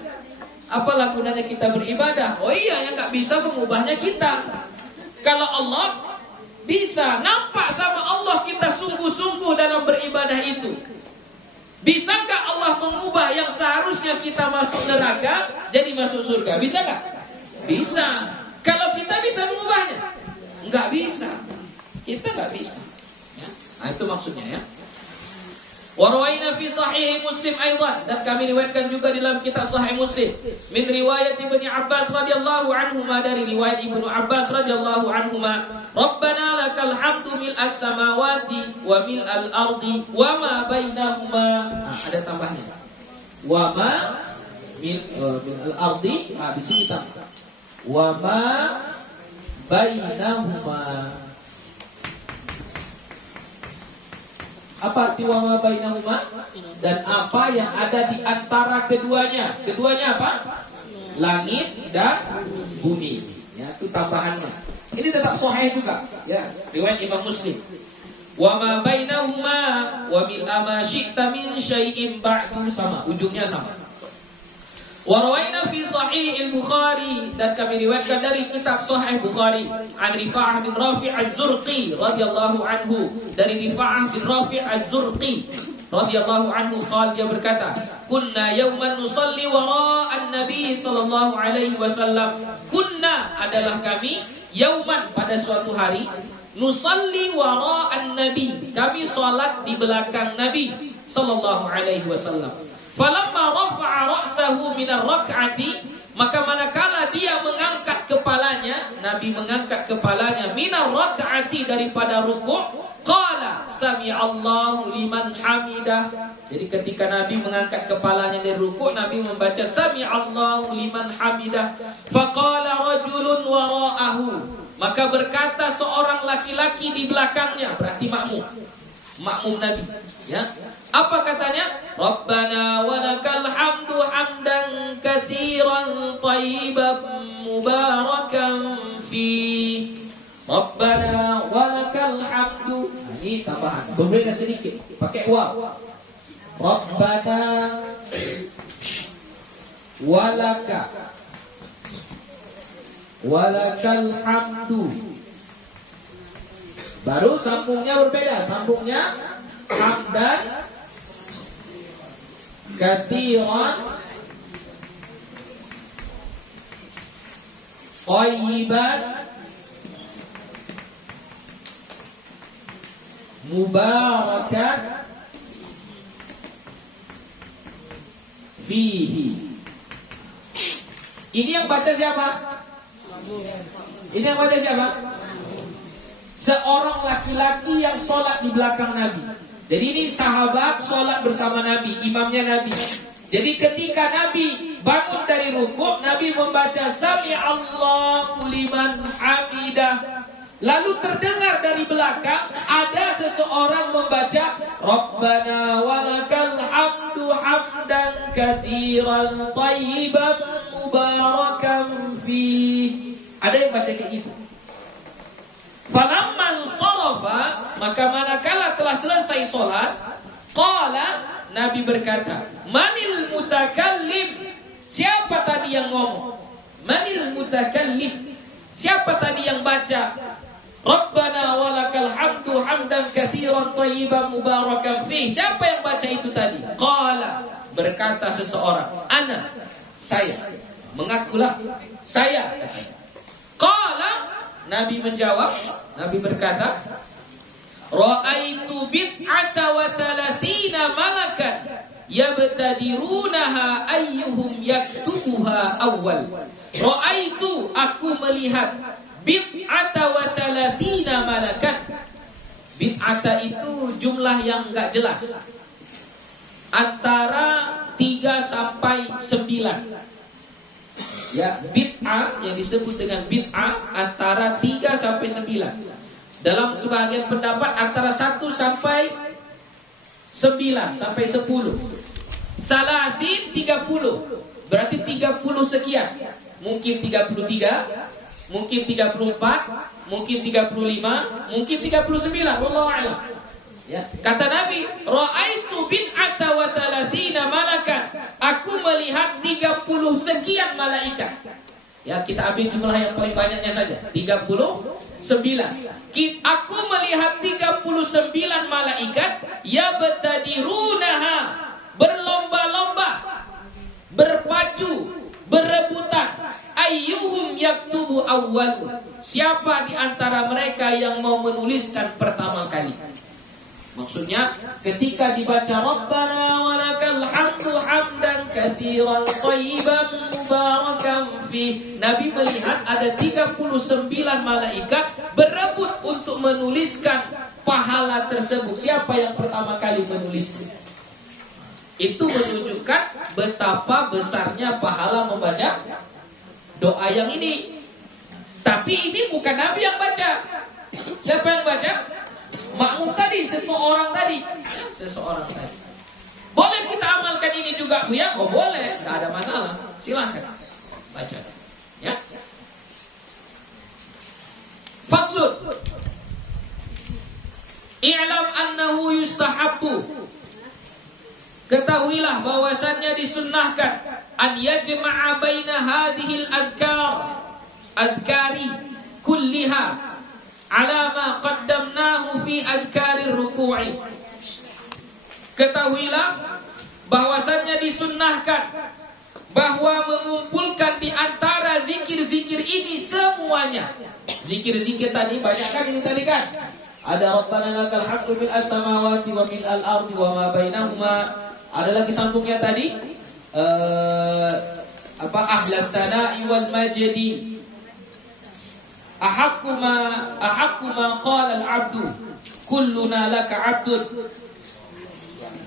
Apalah gunanya kita beribadah? Oh iya, yang gak bisa mengubahnya kita. Kalau Allah bisa. Nampak sama Allah kita sungguh-sungguh dalam beribadah itu. Bisa gak Allah mengubah yang seharusnya kita masuk neraka jadi masuk surga? Bisa gak? Bisa. Kalau kita bisa mengubahnya? Nggak bisa. Kita nggak bisa. Ya. Nah itu maksudnya ya. Warwaina fi sahih Muslim aidan, dan kami riwayatkan juga dalam kitab Sahih Muslim min riwayat Ibnu Abbas radhiyallahu anhuma, dari riwayat Ibnu Abbas radhiyallahu anhuma, Rabbana lakal hamdu mil'as samawati wa mil'al ardi wa ma bainahuma. Ada tambahnya. Wa ma mil'al ardi, di sini tambah. Wa ma bainahuma. Apa arti wa ma bainahuma? Dan apa yang ada di antara keduanya. Keduanya apa? Langit dan bumi. Ya, itu tambahannya. Ini tetap sahih juga. Ya, riwayat Imam Muslim. Wa ma bainahuma wa mil'a ma syi'ta min syai'in ba'du, sama, ujungnya sama. Wa rawaina fi sahih al-Bukhari, dan kami riwayatkan dari kitab Sahih Bukhari an Rifa'ah bin Rafi' az-Zurqi radhiyallahu anhu, dari Rifa'ah bin Rafi' az-Zurqi radhiyallahu anhu qala, dia berkata, kunna yawman nusalli wara'an nabi sallallahu alaihi wasallam. Kunna adalah kami, yauman pada suatu hari, nusalli wara'an nabi, kami salat di belakang Nabi sallallahu alaihi wasallam. Falamma rafa'a ra'sahu minar rak'ati, maka manakala dia mengangkat kepalanya, Nabi mengangkat kepalanya minar rak'ati, daripada rukuk, qala sami'allahu liman hamidah. Jadi ketika Nabi mengangkat kepalanya dari rukuk, Nabi membaca sami'allahu liman hamidah. Faqala rajulun wara'ahu, maka berkata seorang laki-laki di belakangnya, berarti makmum Nabi, ya. Apa katanya? Rabbana walakal hamdu hamdan katsiran thayyiban mubarakan fi. Rabbana walakal hamdu. Ini tambahan, berbeda sedikit, pakai waw. Rabbana walakal hamdu. Baru sambungnya berbeda, sambungnya hamdan katsiran thayyiban mubarakan fihi. Ini yang baca siapa? Ini yang baca siapa? Seorang laki-laki yang sholat di belakang Nabi. Jadi ini sahabat sholat bersama Nabi, imamnya Nabi. Jadi ketika Nabi bangun dari rukuk, Nabi membaca sami'allahu liman hamidah. Lalu terdengar dari belakang ada seseorang membaca Rabbana walakal hamdu hamdan katsiran thayyiban mubarakan fih. Ada yang baca kayak gitu. Falamman sarafa, maka manakala telah selesai sholat, qala, Nabi berkata, manil mutakallim, siapa tadi yang ngomong? Manil mutakallim, siapa tadi yang baca Rabbana walakal hamdu hamdan katsiran thayyiban mubarakan fi? Siapa yang baca itu tadi? Qala, berkata seseorang, ana, Saya. Mengakulah saya. Qala, Nabi menjawab, Nabi berkata, ra'aitu bid'ata wa thalathina malakan yabtadirunaha ayyuhum yaktubuha awal. Ra'aitu, aku melihat, bid'ata wa thalathina malakan. Bid'ata itu jumlah yang enggak jelas, antara 3 sampai 9. Ya, bid'ah yang disebut dengan bid'ah antara 3 sampai 9. Dalam sebagian pendapat antara 1 sampai 9 sampai 10. Salatin 30. Berarti 30 sekian. Mungkin 33, mungkin 34, mungkin 35, mungkin 39. Wallahu a'lam. Ya. Kata Nabi, ra'aitu bid'ata wa thalathina malakan. Aku melihat 30 sekian malaikat. Ya, kita ambil jumlah yang paling banyaknya saja, 39. Aku melihat 39 malaikat yabtadirunaha, berlomba-lomba, berpacu, berebutan, ayyuhum yaktubu awwal. Siapa di antara mereka yang mau menuliskan pertama kali? Maksudnya ketika dibaca Rabbana walakal hamdu hamdan katsiran thayyiban mubarakan fi, Nabi melihat ada 39 malaikat berebut untuk menuliskan pahala tersebut. Siapa yang pertama kali menulisnya? Itu menunjukkan betapa besarnya pahala membaca doa yang ini. Tapi ini bukan Nabi yang baca. Siapa yang baca? Makmum tadi, seseorang tadi. Boleh kita amalkan ini juga, Bu ya? Oh boleh, tidak ada masalah. Silakan baca. Ya. Faslun. I'lam annahu yustahabbu. Ketahuilah bahwasannya disunnahkan an yajma'a baina hadhil adkari kulliha ala ma qaddamnahu fi adkarir ruku'i. Ketahuilah bahwasannya disunnahkan bahwa mengumpulkan di antara zikir-zikir ini semuanya. Zikir-zikir tadi banyak kan ini tadi kan? Ada Rabbana lakal hamdu bil as-samawati wa mil al-ardi wa ma bainahuma. Ada lagi sambungnya tadi ahlat tana'i wal majdi. Ahaqqu ma qala al-'abdu kulluna laka 'abdun.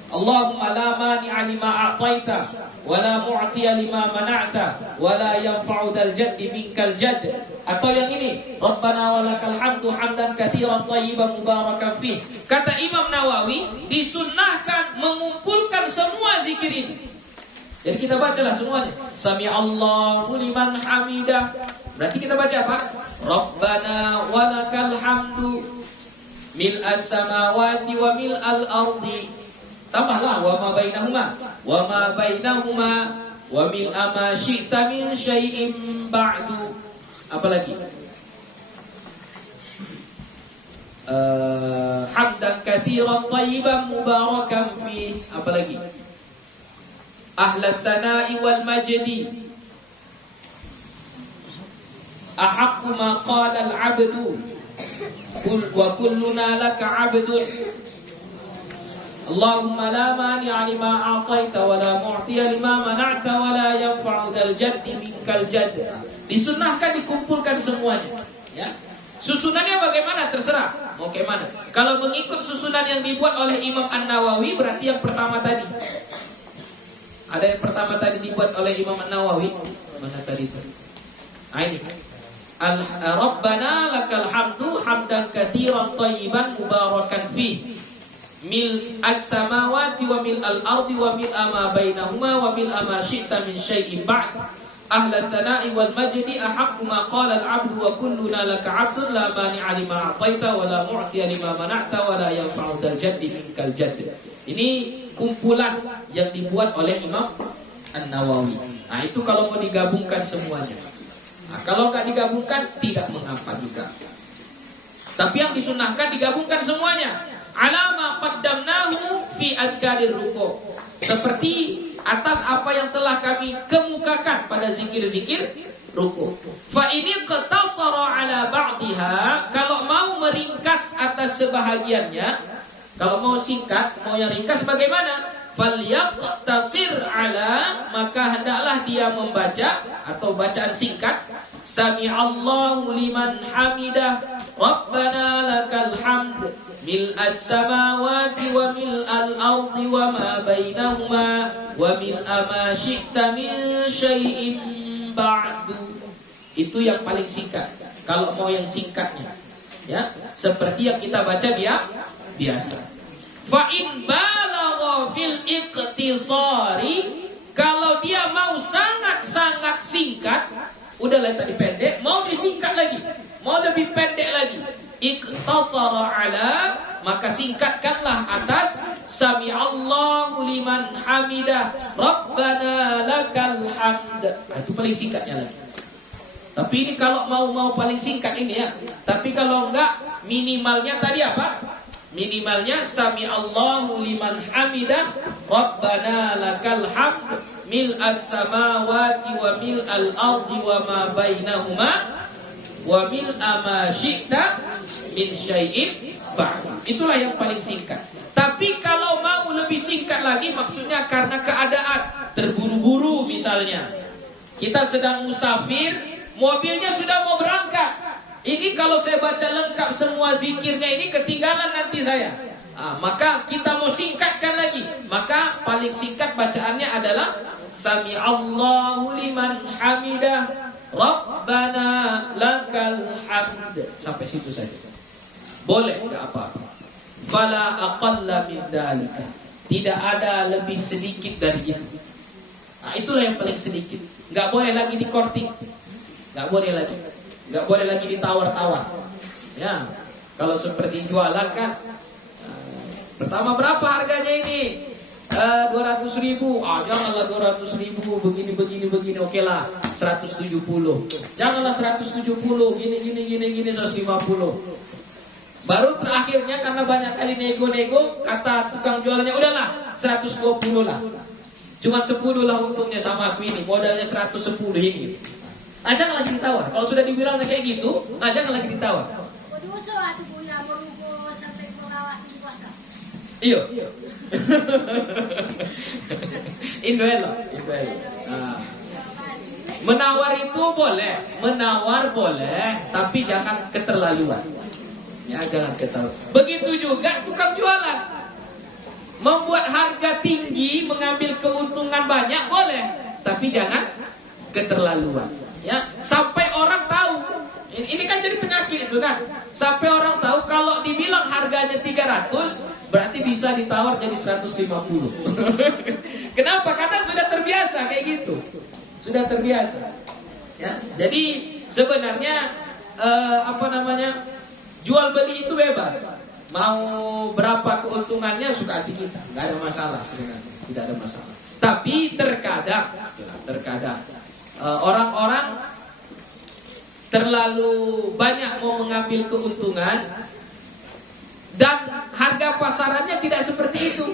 Allahumma la mani'a lima a'taita wa la mu'tiya lima mana'ta wa la yanfa'u dzal jaddi minkal jadd. Atau yang ini, Rabbana walakal hamdu hamdan katsiran thayyiban mubarakan fih. Kata Imam Nawawi, disunnahkan mengumpulkan semua zikir ini. Jadi kita bacalah semuanya. Sami'allahu liman hamidah. Berarti kita baca apa? Rabbana walakal hamdu mil'as samawati wa mil'al ardi. Tambahlah wa ma bainahuma wa mil'a ma syi'ta min syai'in ba'du. Apalagi? Hamdan katsiran thayyiban mubarakan fi. Apalagi? Ahlat tana'i wal majdi. Ahaqqu ma qala al-'abdu wa kulluna laka 'abdun. Allahumma la mani'a lima a'taita wa la mu'tiya lima mana'ta wa la yanfa'u dzal jaddi minkal jadd. Disunnahkan dikumpulkan semuanya, ya. Susunannya bagaimana terserah, mau kayak mana. Kalau mengikut susunan yang dibuat oleh Imam An-Nawawi berarti yang pertama tadi. Ada yang pertama tadi dibuat oleh Imam An-Nawawi. Mana tadi itu? Ini. Rabbana lakal hamdu hamdan katsiran thayyiban mubarakan fi. Mil as-samawati wa mil al-ardi wa mil ma bainahuma wa mil ma syi'ta min syai'in ba'd. Ahlat thana'i wal majdi ahaqqu ma qala al-'abdu wa kulluna laka 'abdun la mani'a lima a'taita wa la mu'tiya lima mana'ta wa la yanfa'u dzal jaddi minkal jadd. Ini kumpulan yang dibuat oleh Imam An-Nawawi. Nah, itu kalau mau digabungkan semuanya. Nah, kalau enggak digabungkan tidak mengapa juga. Tapi yang disunnahkan digabungkan semuanya. Alama qaddamnahu fi adkarir ruku'. Seperti atas apa yang telah kami kemukakan pada zikir-zikir ruku. Fa ini qatasara ala ba'dihha, kalau mau meringkas atas sebahagiannya, kalau mau singkat, mau yang ringkas bagaimana? Falyaqtasir ala, maka hendaklah dia membaca atau bacaan singkat. Sami'allahu liman hamidah, Rabbana lakal hamd, mil'as samawati wa mil'al ardi wa ma bainahuma wa mil'a ma syi'ta min syai'in ba'du. Itu yang paling singkat. Kalau mau yang singkatnya, ya, seperti yang kita baca biasa. Fa in balagha fil iqtisari, kalau dia mau sangat-sangat singkat, udahlah tadi pendek, mau disingkat lagi, mau lebih pendek lagi, iqtasara ala, maka singkatkanlah atas sami'allahu liman hamidah, Rabbana lakal hamd. Itu paling singkatnya lagi. Tapi ini kalau mau paling singkat ini ya. Tapi kalau enggak, minimalnya tadi apa? Minimalnya sami'allahu liman hamidah, Rabbana lakal hamd, mil'as samawati wa mil'al ardi wa ma bainahuma wa mil'a ma syi'ta min syai'in ba'd. Itulah yang paling singkat. Tapi kalau mau lebih singkat lagi, maksudnya karena keadaan terburu-buru misalnya, kita sedang musafir, mobilnya sudah mau berangkat. Ini kalau saya baca lengkap semua zikirnya ini ketinggalan nanti saya. Maka kita mau singkatkan lagi. Maka paling singkat bacaannya adalah Sami'allahu liman hamidah, Rabbana lakal hamd. Sampai situ saja. Boleh, tidak apa-apa. Fala aqalla min dalika. Tidak ada lebih sedikit dari itu. Itulah yang paling sedikit. Enggak boleh lagi dikorting. Enggak boleh lagi. Enggak boleh lagi ditawar-tawar. Ya, kalau seperti jualan kan, pertama berapa harganya ini? 200.000. Janganlah 200.000, begini. Oke lah, 170. Janganlah 170, gini 150. Baru terakhirnya karena banyak kali nego-nego, kata tukang jualannya, udahlah 120 lah. Cuma 10 lah untungnya sama aku ini, modalnya 110 ini. Jangan lagi ditawar. Kalau sudah dibilang kayak gitu, jangan lagi ditawar. Iyo. Indoelo. Menawar itu boleh, menawar boleh, tapi jangan keterlaluan. Ya, jangan keterlaluan. Begitu juga tukang jualan. Membuat harga tinggi, mengambil keuntungan banyak boleh, tapi jangan keterlaluan. Ya, sampai orang tahu. Ini kan jadi penyakit itu kan. Sampai orang tahu kalau dibilang harganya 300, berarti bisa ditawar jadi 150. Kenapa? Karena sudah terbiasa kayak gitu. Sudah terbiasa. Ya, jadi sebenarnya jual beli itu bebas. Mau berapa keuntungannya suka hati kita, nggak ada masalah sebenarnya, tidak ada masalah. Tapi terkadang orang-orang terlalu banyak mau mengambil keuntungan dan harga pasarannya tidak seperti itu.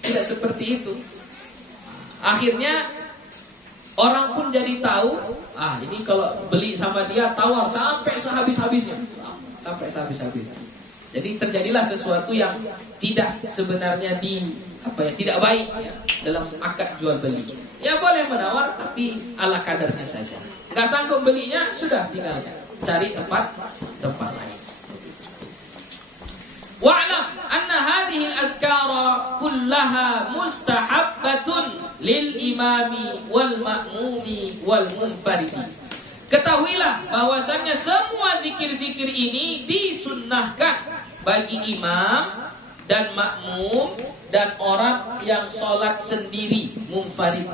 Tidak seperti itu. Akhirnya orang pun jadi tahu, ini kalau beli sama dia tawar sampai sehabis-habisnya. Sampai sehabis-habisnya. Jadi terjadilah sesuatu yang tidak sebenarnya tidak baik ya, dalam akad jual beli. Ya boleh menawar tapi ala kadarnya saja. Enggak sanggup belinya, sudah tinggalkan. Cari tempat lain. Wa'lam anna hadhihi al-adhkara kullaha mustahabbatun lil imami wal ma'mumi wal munfaridi. Ketahuilah bahwasannya semua zikir-zikir ini disunnahkan bagi imam dan makmum dan orang yang sholat sendiri, munfarid.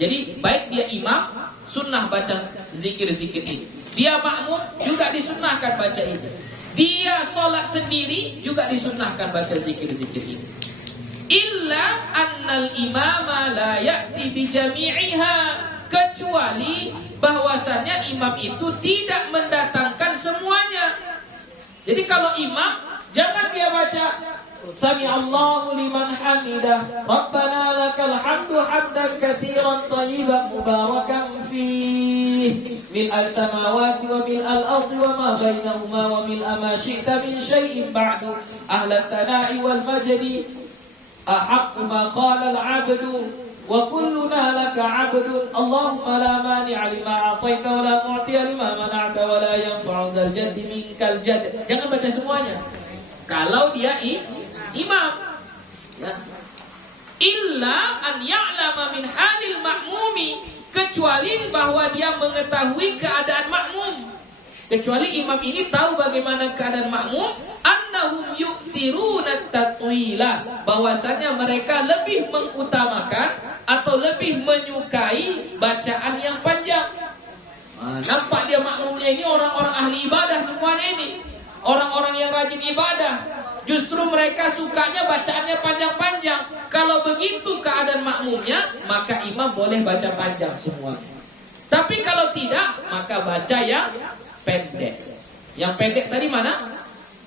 Jadi baik dia imam, sunnah baca zikir-zikir ini. Dia makmum juga disunnahkan baca ini. Dia sholat sendiri juga disunnahkan baca zikir-zikir ini. Illa annal imama la ya'ti bi jami'iha, kecuali bahwasannya imam itu tidak mendatangkan semuanya. Jadi kalau imam, jangan dia baca Sami'allahu liman hamidah. Rabbana lakal hamdu hamdan katsiran thayyiban mubarakan fihi. Mil'as samawati wa mil'al ardi wa ma bainahuma wa mil'a ma syi'ta min syai'in ba'du. Ahla tsana'i wal majdi ahaqqu ma qala al-'abdu wa kulluna laka 'abdun. Allahumma la mani'a lima a'taita wa la mu'tiya lima mana'ta wa la yanfa'u dzal jaddi minkal jadd. Jangan baca semuanya. Kalau dia imam, ya. Illa an ya'lama min halil ma'mumi, kecuali bahwa dia mengetahui keadaan makmum. Kecuali imam ini tahu bagaimana keadaan makmum, annahum yu'thiruna tatwila, bahwasanya mereka lebih mengutamakan atau lebih menyukai bacaan yang panjang. Nampak dia makmumnya ini orang-orang ahli ibadah semuanya ini, orang-orang yang rajin ibadah. Justru mereka sukanya bacaannya panjang-panjang. Kalau begitu keadaan makmumnya, maka imam boleh baca panjang semuanya. Tapi kalau tidak, maka baca yang pendek. Yang pendek tadi mana?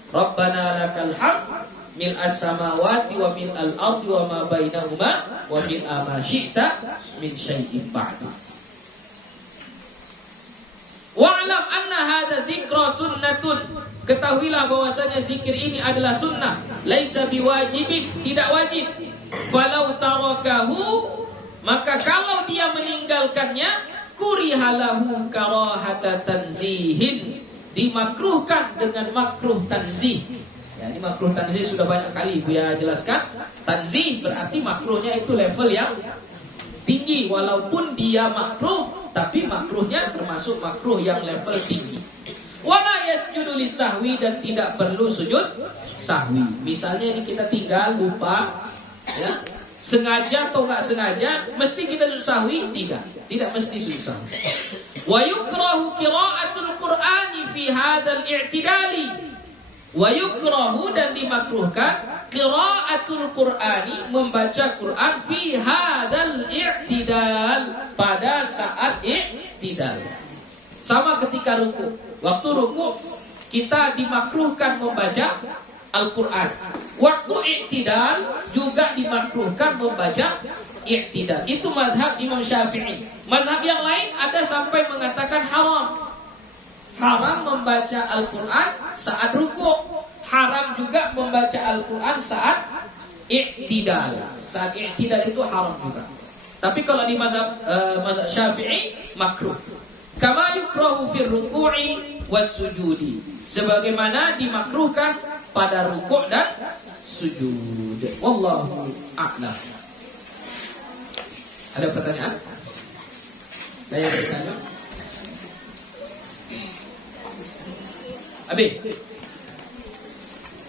Rabbana lakal hamd mil'as samawati wa mil'al ardi wa ma bainahuma wa mil'a ma syi'ta min syai'in ba'du. Wa'lam anna hadza dzikra sunnatun. Ketahuilah bahwasanya zikir ini adalah sunnah, laisa biwajibin, tidak wajib. Falau tarakahu, maka kalau dia meninggalkannya, kurihalahu karahata tanzihin, dimakruhkan dengan makruh tanzih. Ya, ini makruh tanzih sudah banyak kali Buya jelaskan. Tanzih berarti makruhnya itu level yang tinggi, walaupun dia makruh, tapi makruhnya termasuk makruh yang level tinggi. Wala yasjudu lisahwi, dan tidak perlu sujud sahwi. Misalnya ini kita tinggal lupa, ya, sengaja atau nggak sengaja, mesti kita sujud sahwi? Tidak mesti sujud sahwi. Wa yukrahu qira'atul Qur'ani fi hadzal i'tidali. Wa yukrahu, dan dimakruhkan, qira'atul Qur'ani, membaca Quran, fi hadzal i'tidal, pada saat i'tidal. Sama ketika ruku. Waktu ruku kita dimakruhkan membaca Al-Quran. Waktu i'tidal juga dimakruhkan membaca i'tidal. Itu mazhab Imam Syafi'i. Mazhab yang lain ada sampai mengatakan haram. Haram membaca Al-Quran saat ruku. Haram juga membaca Al-Quran saat i'tidal. Saat i'tidal itu haram juga. Tapi kalau di mazhab Syafi'i makruh. Kama yukrahu fir ruku'i was sujudi, sebagaimana dimakruhkan pada rukuk dan sujud. Wallahu a'lam. Ada pertanyaan? Saya bertanya. Habis?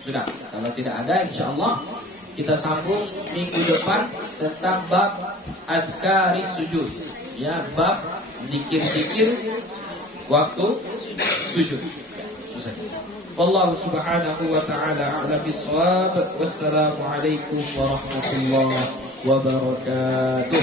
Sudah. Kalau tidak ada, insyaallah kita sambung minggu depan tentang bab azkaris sujud. Ya, bab zikir-zikir waktu sujud. Wallahu subhanahu wa ta'ala a'lam bis-shawab. Wassalamu alaikum warahmatullahi wabarakatuh.